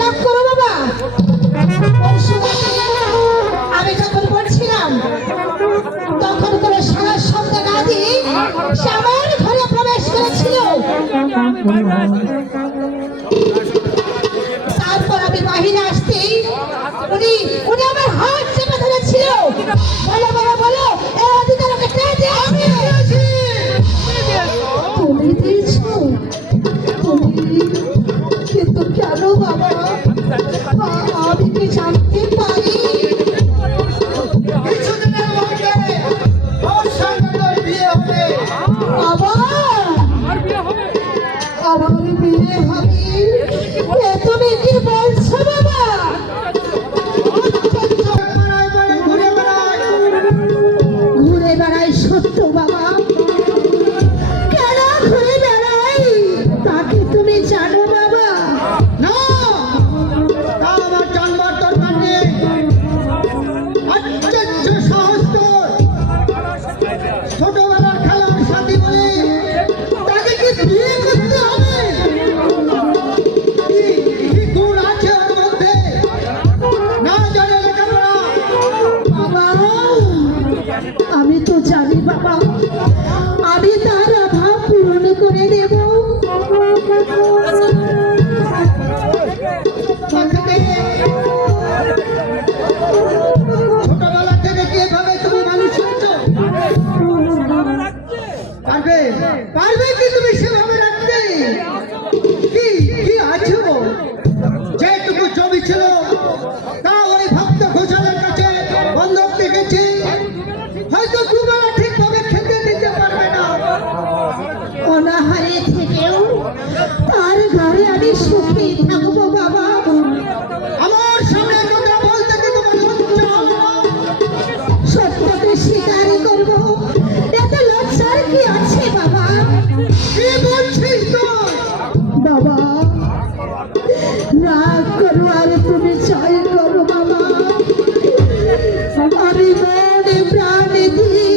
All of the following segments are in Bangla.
লাভ করো বাবা। আমি যখন পড়ছিলাম তখন কোনো সারা শব্দ না দিয়ে সে আমার ঘরে প্রবেশ করেছিল। তারপর আমি বাহিরে আসতেই উনি উনি আমার হাত চেপে ধরেছিল। বলো বাবা বলো, এই অধিকার ওকে কে দিয়েছে? তুমি দিয়েছো? তুমি? কিন্তু কেন বাবা? আমি কি জানতে পারি? কিছুদিনের মধ্যে ওর সঙ্গে তোর বিয়ে হবে। বাবা আমার বিয়ে হবে? এ তুমি কি বলছো বাবা? ঘুরে বেড়াই সত্য বাবা, কেন ঘুরে বেড়াই তাকে তুমি জানো বাবা? না, তা আমার জানবার দরকার নেই। আশ্চর্য সাহস তোর! ছোটবেলার খেলার সাথী বলে তাকে কি বিয়ে করতে হবে? কি গুণ আছে ওর মধ্যে? না জানে লেখাপড়া। বাবা আমি তো জানি বাবা, আমি তার অভাব পূরণ করে দেব। ছোটবেলা থেকে কিভাবে তুমি মানুষ হচ্ছ? পারবে পারবে কি তুমি সেভাবে রাখতে? কি কি আছো? যেটুকু জমি ছিল তা ওই ভক্ত ঘোষালের কাছে বন্ধক দেখেছি। হয়তো দুবেলা ঠিকভাবে খেতে দিতে পারবে না। অনাহারে থেকেও তার ঘরে আমি সুখী থাকবো বাবা। আমার সামনে কথা বলতে কি তোমার লজ্জা হলো না? সত্যকে স্বীকার করবো, এতে লজ্জার কি আছে বাবা? কি বলছিস তুই? বাবা রাগ করো আর তুমি জয় করো বাবা। আমি মনে প্রাণে দিই,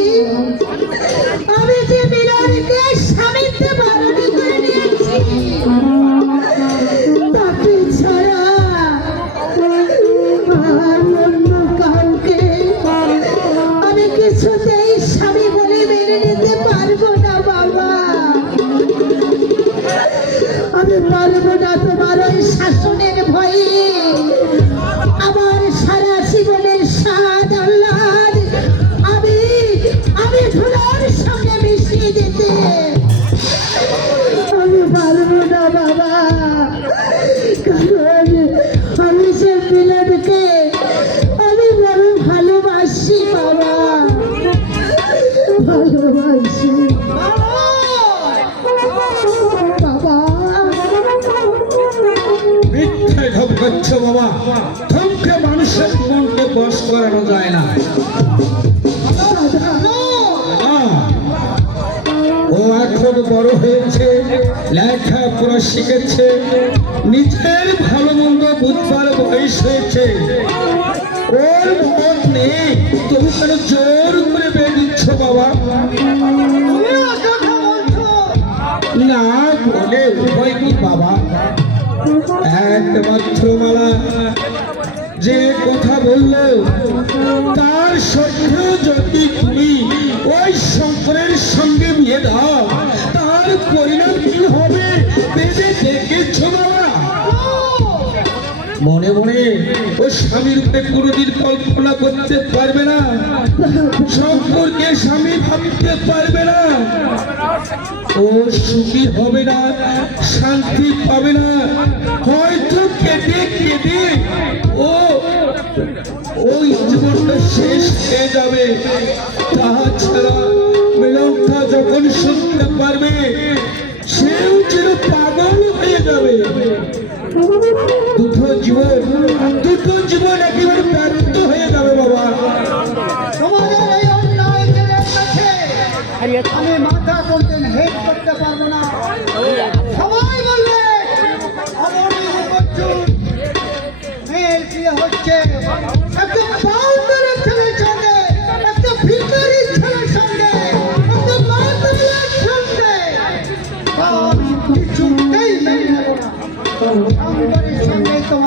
আমি যে মিলনকে স্বামীতে বারণ করে নিয়েছি, তাকে ছাড়া আর অন্য কাউকে আমি কিছুতেই স্বামী বলে মেনে নিতে পারবো না বাবা। আমি পারবো না তোমার ওই শাসনের ভয়ে আমার সারা জীবনের স্বাদ আহ্লাদ আমি আমি ধুলার সঙ্গে মিশিয়ে দিতে। আমি পারবো না বাবা, কারণ আমি সে মিলনকে আমি বড় ভালোবাসি বাবা, ভালোবাসি বাবা। মিথ্যে ঢপকাচ্ছ বাবা। ধমকে মানুষের মনকে বশ করানো যায় না। না, ও এখন বড় হয়েছে, লেখাপড়া শিখেছে, নিজের ভালো মন্দ বুঝবার বয়স হয়েছে। ওর মত নেই, তবু কেন জোর করে বেয়ে দিচ্ছ বাবা? তুমিও কথা বলছো? না বলে উপায় কি বাবা? একমাত্র মালা যে কথা বললো তার সত্ত্বেও যদি তুমি ওই শঙ্করের সঙ্গে বিয়ে দাও, তার পরিণাম কি হবে ভেবে দেখেছ বাবা? মনে মনে ও স্বামীর রূপে কোনোদিন কল্পনা করতে পারবে না, শঙ্করকে স্বামী ভাবতে পারবে না। ও সুখী হবে না, শান্তি পাবে না, হয়তো কেটে কেটে ও ওই জীবনটা শেষ হয়ে যাবে। তাছাড়া মিলনটা যখন শুনতে পারবে সেও যেন পাগল হয়ে যাবে। দুটো জীবন একেবারে ব্যর্থ হয়ে যাবে বাবা। তোমাদের এই অন্যায়ের কাছে আমি মাথা কোনদিন হেট করতে পারবো না। সবাই বলবে অমনি বচ্চন মেয়ের বিয়ে হচ্ছে একটা বাউন্ডারের ছেলের সঙ্গে, একটা ভিখারি ছেলের সঙ্গে, একটা মাতালের সঙ্গে। কিছুতেই মেনে নেব না। শঙ্করের সঙ্গে তোমার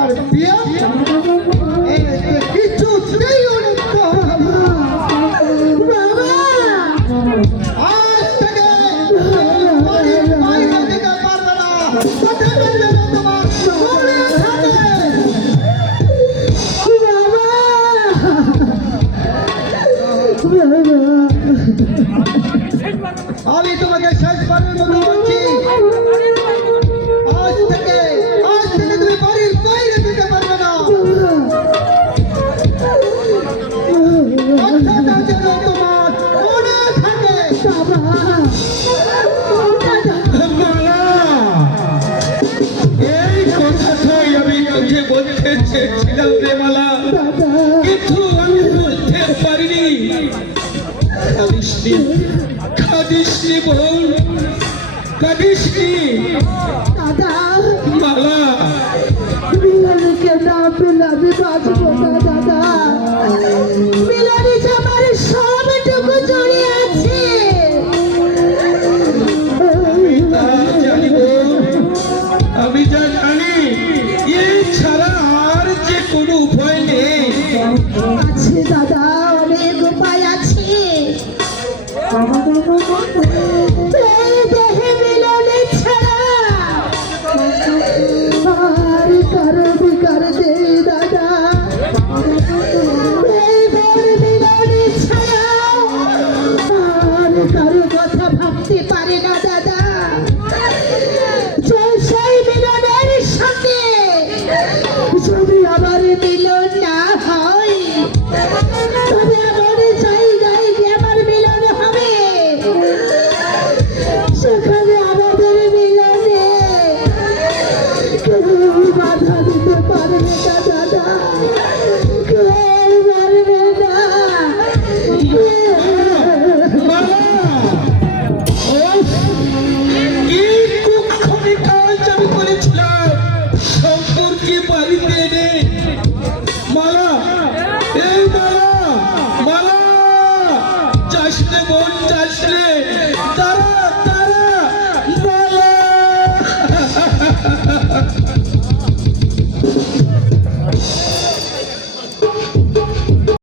তোকে বলতে চেয়েছিলাম রে মালা, কিন্তু আমি বলতে পারিনি। কাঁদিসনি, কাঁদিসনি বোন, কাঁদিসনি। দাদা মালা, বিহারীকে না পেলে আমি বাঁচবো না